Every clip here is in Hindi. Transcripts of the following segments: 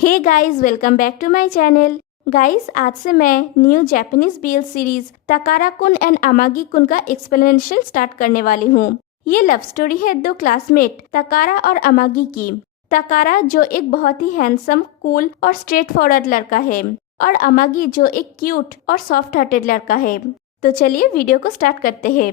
Hey guys, welcome back to my channel. Guys, आज से मैं new Japanese BL series Takara kun and अमागी कुन का एक्सप्लेनेशन स्टार्ट करने वाली हूँ। ये लव स्टोरी है दो क्लासमेट तकारा और अमागी की। तकारा जो एक बहुत ही हैंडसम, कूल और स्ट्रेट फॉरवर्ड लड़का है और अमागी जो एक क्यूट और सॉफ्ट हार्टेड लड़का है। तो चलिए वीडियो को स्टार्ट करते हैं।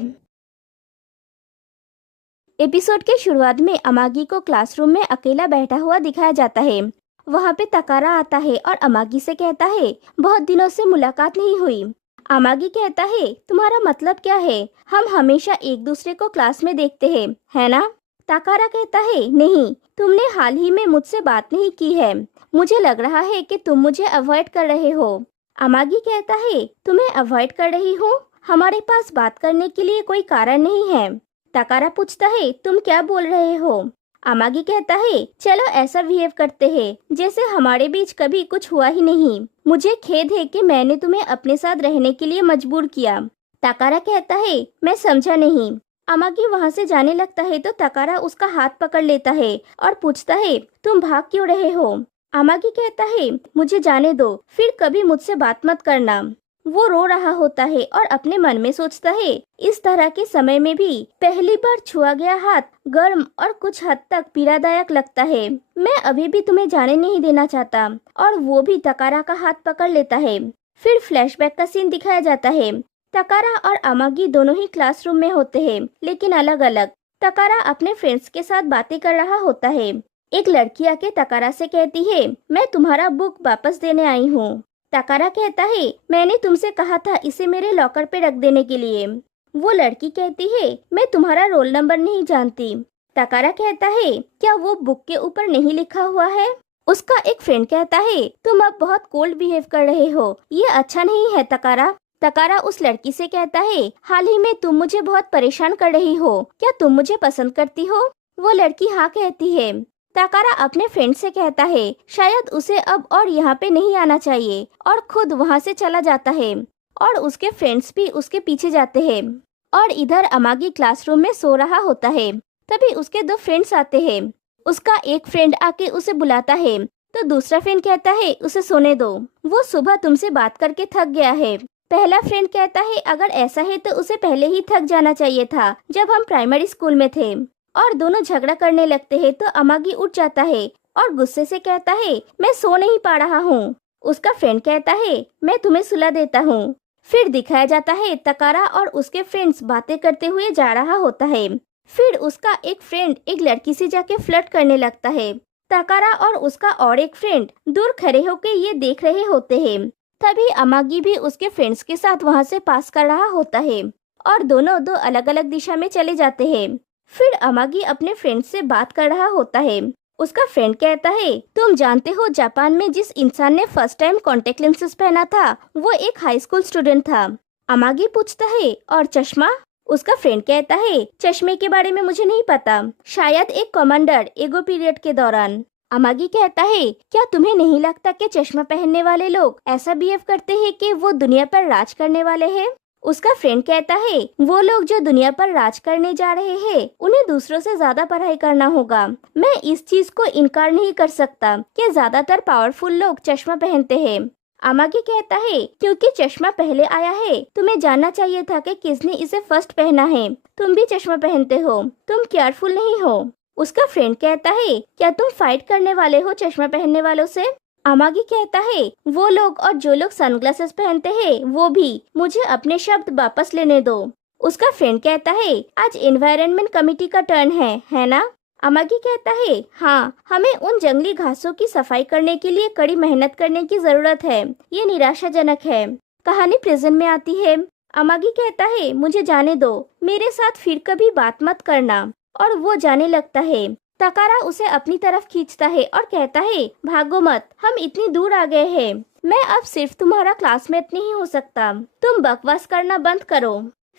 एपिसोड के शुरुआत में अमागी को क्लासरूम में अकेला बैठा हुआ दिखाया जाता है। वहाँ पे तकारा आता है और अमागी से कहता है, बहुत दिनों से मुलाकात नहीं हुई। अमागी कहता है, तुम्हारा मतलब क्या है? हम हमेशा एक दूसरे को क्लास में देखते हैं, है ना? तकारा कहता है, नहीं, तुमने हाल ही में मुझसे बात नहीं की है। मुझे लग रहा है कि तुम मुझे अवॉइड कर रहे हो। अमागी कहता है, तुम्हें अवॉइड कर रही हूँ? हमारे पास बात करने के लिए कोई कारण नहीं है। तकारा पूछता है, तुम क्या बोल रहे हो? अमागी कहता है, चलो ऐसा बिहेव करते हैं जैसे हमारे बीच कभी कुछ हुआ ही नहीं। मुझे खेद है कि मैंने तुम्हें अपने साथ रहने के लिए मजबूर किया। तकारा कहता है, मैं समझा नहीं। अमागी वहाँ से जाने लगता है तो तकारा उसका हाथ पकड़ लेता है और पूछता है, तुम भाग क्यों रहे हो? अमागी कहता है, मुझे जाने दो, फिर कभी मुझसे बात मत करना। वो रो रहा होता है और अपने मन में सोचता है, इस तरह के समय में भी पहली बार छुआ गया हाथ गर्म और कुछ हद तक पीड़ादायक लगता है। मैं अभी भी तुम्हें जाने नहीं देना चाहता। और वो भी तकारा का हाथ पकड़ लेता है। फिर फ्लैशबैक का सीन दिखाया जाता है। तकारा और अमागी दोनों ही क्लासरूम में होते हैं, लेकिन अलग अलग। तकारा अपने फ्रेंड्स के साथ बातें कर रहा होता है। एक लड़की आके तकारा से कहती है, मैं तुम्हारा बुक वापस देने आई हूँ। तकारा कहता है, मैंने तुमसे कहा था इसे मेरे लॉकर पे रख देने के लिए। वो लड़की कहती है, मैं तुम्हारा रोल नंबर नहीं जानती। तकारा कहता है, क्या वो बुक के ऊपर नहीं लिखा हुआ है? उसका एक फ्रेंड कहता है, तुम अब बहुत कोल्ड बिहेव कर रहे हो, ये अच्छा नहीं है तकारा। तकारा उस लड़की से कहता है, हाल ही में तुम मुझे बहुत परेशान कर रही हो, क्या तुम मुझे पसंद करती हो? वो लड़की हाँ कहती है। तकारा अपने फ्रेंड से कहता है, शायद उसे अब और यहाँ पे नहीं आना चाहिए, और खुद वहाँ से चला जाता है। और उसके फ्रेंड्स भी उसके पीछे जाते हैं। और इधर अमागी क्लासरूम में सो रहा होता है। तभी उसके दो फ्रेंड्स आते हैं। उसका एक फ्रेंड आके उसे बुलाता है तो दूसरा फ्रेंड कहता है, उसे सोने दो, वो सुबह तुमसे बात करके थक गया है। पहला फ्रेंड कहता है, अगर ऐसा है तो उसे पहले ही थक जाना चाहिए था जब हम प्राइमरी स्कूल में थे। और दोनों झगड़ा करने लगते हैं तो अमागी उठ जाता है और गुस्से से कहता है, मैं सो नहीं पा रहा हूँ। उसका फ्रेंड कहता है, मैं तुम्हें सुला देता हूँ। फिर दिखाया जाता है तकारा और उसके फ्रेंड्स बातें करते हुए जा रहा होता है। फिर उसका एक फ्रेंड एक लड़की से जाके फ्लर्ट करने लगता है। तकारा और उसका और एक फ्रेंड दूर खड़े होकर ये देख रहे होते हैं। तभी अमागी भी उसके फ्रेंड्स के साथ वहाँ से पास कर रहा होता है और दोनों दो अलग अलग दिशा में चले जाते हैं। फिर अमागी अपने फ्रेंड से बात कर रहा होता है। उसका फ्रेंड कहता है, तुम जानते हो जापान में जिस इंसान ने फर्स्ट टाइम कॉन्टेक्ट लेंसेज पहना था वो एक हाई स्कूल स्टूडेंट था। अमागी पूछता है, और चश्मा? उसका फ्रेंड कहता है, चश्मे के बारे में मुझे नहीं पता, शायद एक कमांडर एगो पीरियड के दौरान। अमागी कहता है, क्या तुम्हें नहीं लगता कि चश्मा पहनने वाले लोग ऐसा बिहेव करते हैं कि वो दुनिया पर राज करने वाले हैं? उसका फ्रेंड कहता है, वो लोग जो दुनिया पर राज करने जा रहे हैं उन्हें दूसरों से ज्यादा पढ़ाई करना होगा। मैं इस चीज को इनकार नहीं कर सकता कि ज्यादातर पावरफुल लोग चश्मा पहनते हैं। अमागी कहता है, क्योंकि चश्मा पहले आया है तुम्हें जानना चाहिए था कि किसने इसे फर्स्ट पहना है। तुम भी चश्मा पहनते हो, तुम केयरफुल नहीं हो। उसका फ्रेंड कहता है, क्या तुम फाइट करने वाले हो चश्मा पहनने वालों से? अमागी कहता है, वो लोग और जो लोग सनग्लासेस पहनते हैं वो भी, मुझे अपने शब्द वापस लेने दो। उसका फ्रेंड कहता है, आज एनवायरनमेंट कमेटी का टर्न है ना? अमागी कहता है, हाँ, हमें उन जंगली घासों की सफाई करने के लिए कड़ी मेहनत करने की जरूरत है। ये निराशाजनक है। कहानी प्रेजेंट में आती है। अमागी कहता है, मुझे जाने दो, मेरे साथ फिर कभी बात मत करना। और वो जाने लगता है। तकारा उसे अपनी तरफ खींचता है और कहता है, भागो मत, हम इतनी दूर आ गए हैं। मैं अब सिर्फ तुम्हारा क्लासमेट नहीं हो सकता। तुम बकवास करना बंद करो।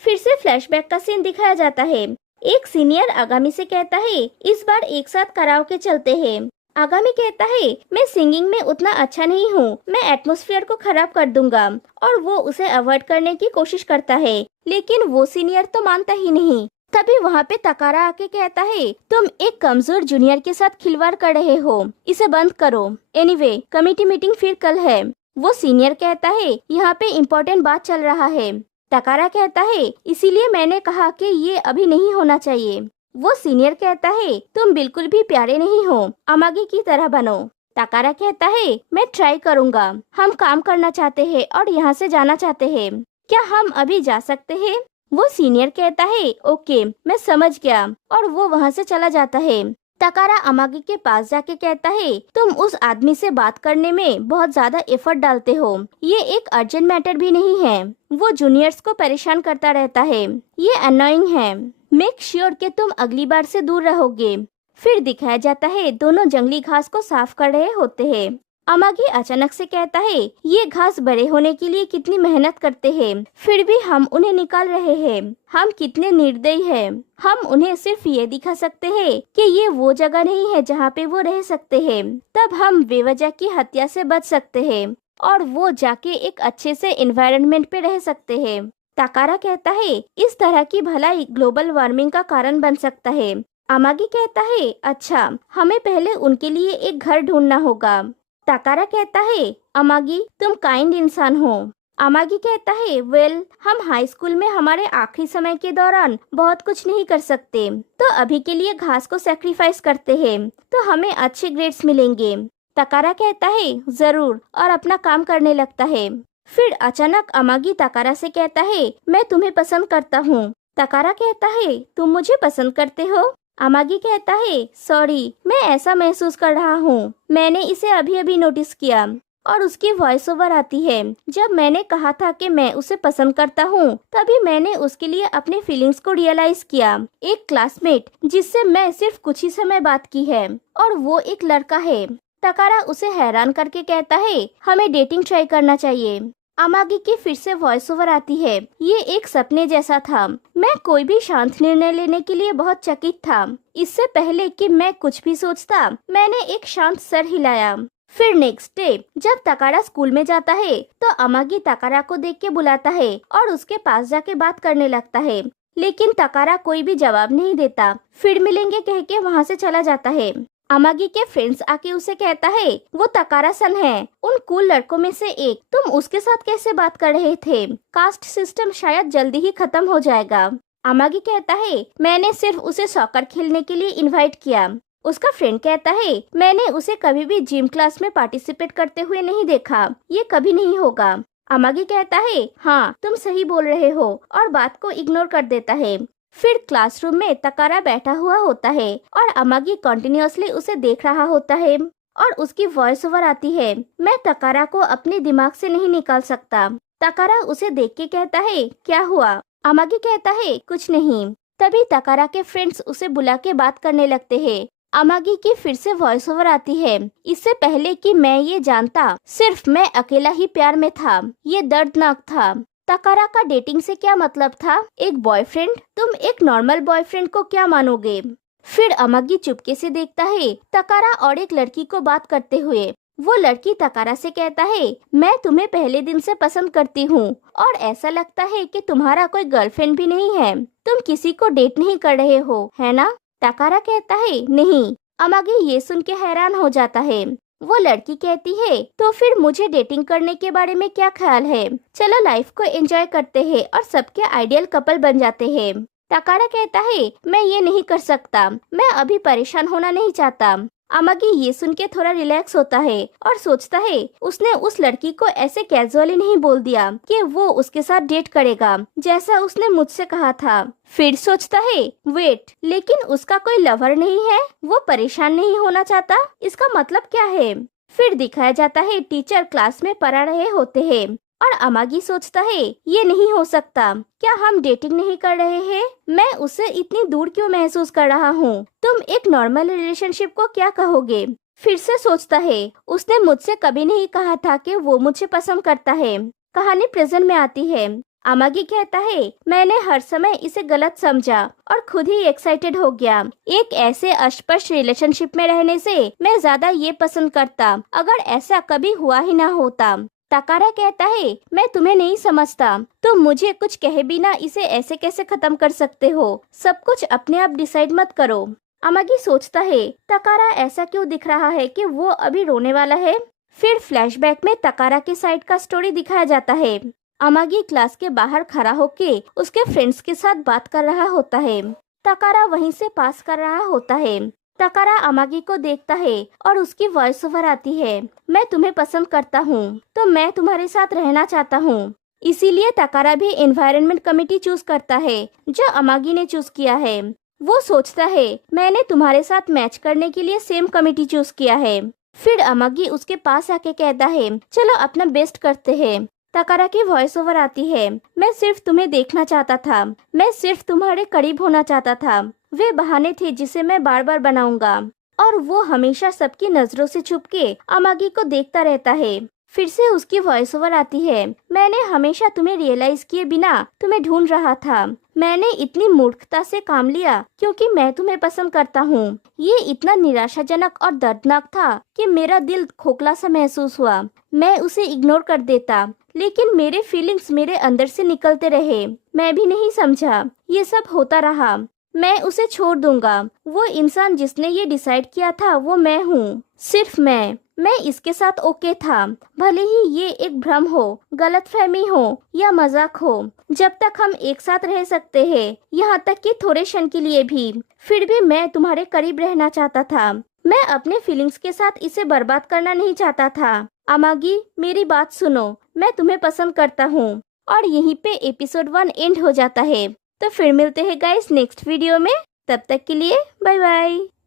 फिर से फ्लैशबैक का सीन दिखाया जाता है। एक सीनियर आगामी से कहता है, इस बार एक साथ कराओके चलते हैं। आगामी कहता है, मैं सिंगिंग में उतना अच्छा नहीं हूँ, मैं एटमॉस्फेयर को खराब कर दूंगा। और वो उसे अवॉइड करने की कोशिश करता है, लेकिन वो सीनियर तो मानता ही नहीं। तभी वहाँ पे तकारा आके कहता है, तुम एक कमजोर जूनियर के साथ खिलवाड़ कर रहे हो, इसे बंद करो। एनीवे, कमेटी मीटिंग फिर कल है। वो सीनियर कहता है, यहाँ पे इम्पोर्टेंट बात चल रहा है। तकारा कहता है, इसीलिए मैंने कहा कि ये अभी नहीं होना चाहिए। वो सीनियर कहता है, तुम बिल्कुल भी प्यारे नहीं हो, अमागी की तरह बनो। तकारा कहता है, मैं ट्राई करूँगा। हम काम करना चाहते हैं और यहाँ से जाना चाहते हैं। क्या हम अभी जा सकते हैं? वो सीनियर कहता है, ओके, मैं समझ गया, और वो वहाँ से चला जाता है। तकारा अमागी के पास जाके कहता है, तुम उस आदमी से बात करने में बहुत ज्यादा एफर्ट डालते हो। ये एक अर्जेंट मैटर भी नहीं है। वो जूनियर्स को परेशान करता रहता है। ये अनोइंग है। मेक श्योर कि तुम अगली बार से दूर रहोगे। फिर दिखाया जाता है, दोनों जंगली घास को साफ कर रहे होते हैं। अमागी अचानक से कहता है, ये घास बड़े होने के लिए कितनी मेहनत करते हैं, फिर भी हम उन्हें निकाल रहे हैं। हम कितने निर्दयी हैं। हम उन्हें सिर्फ ये दिखा सकते हैं कि ये वो जगह नहीं है जहाँ पे वो रह सकते हैं। तब हम बेवजह की हत्या से बच सकते हैं और वो जाके एक अच्छे से एनवायरनमेंट पे रह सकते हैं। तकारा कहता है, इस तरह की भलाई ग्लोबल वार्मिंग का कारण बन सकता है। अमागी कहता है, अच्छा, हमें पहले उनके लिए एक घर ढूंढना होगा। तकारा कहता है, अमागी, तुम काइंड इंसान हो। अमागी कहता है, वेल, हम हाई स्कूल में हमारे आखिरी समय के दौरान बहुत कुछ नहीं कर सकते, तो अभी के लिए घास को सैक्रिफाइस करते हैं, तो हमें अच्छे ग्रेड्स मिलेंगे। तकारा कहता है, जरूर, और अपना काम करने लगता है। फिर अचानक अमागी तकारा से कहता है, मैं तुम्हें पसंद करता हूँ। तकारा कहता है, तुम मुझे पसंद करते हो? अमागी कहता है, सॉरी, मैं ऐसा महसूस कर रहा हूँ। मैंने इसे अभी अभी नोटिस किया। और उसकी वॉइस ओवर आती है, जब मैंने कहा था कि मैं उसे पसंद करता हूँ, तभी मैंने उसके लिए अपने फीलिंग्स को रियलाइज किया। एक क्लासमेट जिससे मैं सिर्फ कुछ ही समय बात की है, और वो एक लड़का है। तकारा उसे हैरान करके कहता है, हमें डेटिंग ट्राई करना चाहिए। अमागी की फिर से वॉइस ओवर आती है, ये एक सपने जैसा था। मैं कोई भी शांत निर्णय लेने के लिए बहुत चकित था। इससे पहले कि मैं कुछ भी सोचता, मैंने एक शांत सर हिलाया। फिर नेक्स्ट डे जब तकारा स्कूल में जाता है, तो अमागी तकारा को देख के बुलाता है और उसके पास जाके बात करने लगता है, लेकिन तकारा कोई भी जवाब नहीं देता। फिर मिलेंगे कह के वहाँ से चला जाता है। अमागी के फ्रेंड्स आके उसे कहता है, वो तकारा सन है, उन कूल लड़कों में से एक। तुम उसके साथ कैसे बात कर रहे थे? कास्ट सिस्टम शायद जल्दी ही खत्म हो जाएगा। अमागी कहता है, मैंने सिर्फ उसे सॉकर खेलने के लिए इनवाइट किया। उसका फ्रेंड कहता है, मैंने उसे कभी भी जिम क्लास में पार्टिसिपेट करते हुए नहीं देखा, ये कभी नहीं होगा। अमागी कहता है, हाँ, तुम सही बोल रहे हो, और बात को इग्नोर कर देता है। फिर क्लासरूम में तकारा बैठा हुआ होता है और अमागी कंटिन्यूअसली उसे देख रहा होता है, और उसकी वॉइस ओवर आती है, मैं तकारा को अपने दिमाग से नहीं निकाल सकता। तकारा उसे देख के कहता है, क्या हुआ? अमागी कहता है, कुछ नहीं। तभी तकारा के फ्रेंड्स उसे बुला के बात करने लगते हैं। अमागी की फिर से वॉइस ओवर आती है, इससे पहले कि मैं ये जानता, सिर्फ मैं अकेला ही प्यार में था। ये दर्दनाक था। तकारा का डेटिंग से क्या मतलब था? एक बॉयफ्रेंड? तुम एक नॉर्मल बॉयफ्रेंड को क्या मानोगे? फिर अमागी चुपके से देखता है तकारा और एक लड़की को बात करते हुए। वो लड़की तकारा से कहता है, मैं तुम्हें पहले दिन से पसंद करती हूँ, और ऐसा लगता है कि तुम्हारा कोई गर्लफ्रेंड भी नहीं है। तुम किसी को डेट नहीं कर रहे हो, है ना? तकारा कहता है, नहीं। अमागी ये सुन के हैरान हो जाता है। वो लड़की कहती है, तो फिर मुझे डेटिंग करने के बारे में क्या ख्याल है? चलो लाइफ को एंजॉय करते हैं और सबके आइडियल कपल बन जाते हैं। तकारा कहता है, मैं ये नहीं कर सकता, मैं अभी परेशान होना नहीं चाहता। अमागी ये सुन के थोड़ा रिलैक्स होता है और सोचता है, उसने उस लड़की को ऐसे कैजुअली नहीं बोल दिया कि वो उसके साथ डेट करेगा, जैसा उसने मुझसे कहा था। फिर सोचता है, वेट, लेकिन उसका कोई लवर नहीं है, वो परेशान नहीं होना चाहता, इसका मतलब क्या है? फिर दिखाया जाता है टीचर क्लास में पढ़ा रहे होते हैं और अमागी सोचता है, ये नहीं हो सकता, क्या हम डेटिंग नहीं कर रहे हैं? मैं उससे इतनी दूर क्यों महसूस कर रहा हूँ? तुम एक नॉर्मल रिलेशनशिप को क्या कहोगे? फिर से सोचता है, उसने मुझसे कभी नहीं कहा था कि वो मुझे पसंद करता है। कहानी प्रेजेंट में आती है। अमागी कहता है, मैंने हर समय इसे गलत समझा और खुद ही एक्साइटेड हो गया। एक ऐसे अस्पष्ट रिलेशनशिप में रहने से मैं ज्यादा ये पसंद करता, अगर ऐसा कभी हुआ ही ना होता। तकारा कहता है, मैं तुम्हें नहीं समझता, तुम मुझे कुछ कहे बिना इसे ऐसे कैसे खत्म कर सकते हो? सब कुछ अपने आप डिसाइड मत करो। अमागी सोचता है, तकारा ऐसा क्यों दिख रहा है कि वो अभी रोने वाला है? फिर फ्लैशबैक में तकारा के साइड का स्टोरी दिखाया जाता है। अमागी क्लास के बाहर खड़ा होके उसके फ्रेंड्स के साथ बात कर रहा होता है। तकारा वहीं से पास कर रहा होता है। तकारा अमागी को देखता है और उसकी वॉइस ओवर आती है, मैं तुम्हें पसंद करता हूँ, तो मैं तुम्हारे साथ रहना चाहता हूँ। इसीलिए तकारा भी एनवायरनमेंट कमेटी चूज करता है जो अमागी ने चूज किया है। वो सोचता है, मैंने तुम्हारे साथ मैच करने के लिए सेम कमेटी चूज किया है। फिर अमागी उसके पास आके कहता है, चलो अपना बेस्ट करते हैं। तकारा की वॉइस ओवर आती है, मैं सिर्फ तुम्हें देखना चाहता था, मैं सिर्फ तुम्हारे करीब होना चाहता था। वे बहाने थे जिसे मैं बार बार बनाऊंगा। और वो हमेशा सबकी नजरों से छुप के अमागी को देखता रहता है। फिर से उसकी वॉइस ओवर आती है, मैंने हमेशा तुम्हें रियलाइज किए बिना तुम्हें ढूंढ रहा था। मैंने इतनी मूर्खता से काम लिया क्योंकि मैं तुम्हें पसंद करता हूँ। ये इतना निराशाजनक और दर्दनाक था कि मेरा दिल खोखला सा महसूस हुआ। मैं उसे इग्नोर कर देता, लेकिन मेरे फीलिंग्स मेरे अंदर से निकलते रहे। मैं भी नहीं समझा, ये सब होता रहा। मैं उसे छोड़ दूंगा। वो इंसान जिसने ये डिसाइड किया था वो मैं हूँ, सिर्फ मैं इसके साथ ओके था। भले ही ये एक भ्रम हो, गलतफहमी हो या मजाक हो, जब तक हम एक साथ रह सकते हैं, यहाँ तक कि थोड़े क्षण के लिए भी, फिर भी मैं तुम्हारे करीब रहना चाहता था। मैं अपने फीलिंग्स के साथ इसे बर्बाद करना नहीं चाहता था। अमागी, मेरी बात सुनो, मैं तुम्हें पसंद करता हूँ। और यहीं पे एपिसोड 1 एंड हो जाता है। तो फिर मिलते हैं गाइस नेक्स्ट वीडियो में। तब तक के लिए बाय बाय।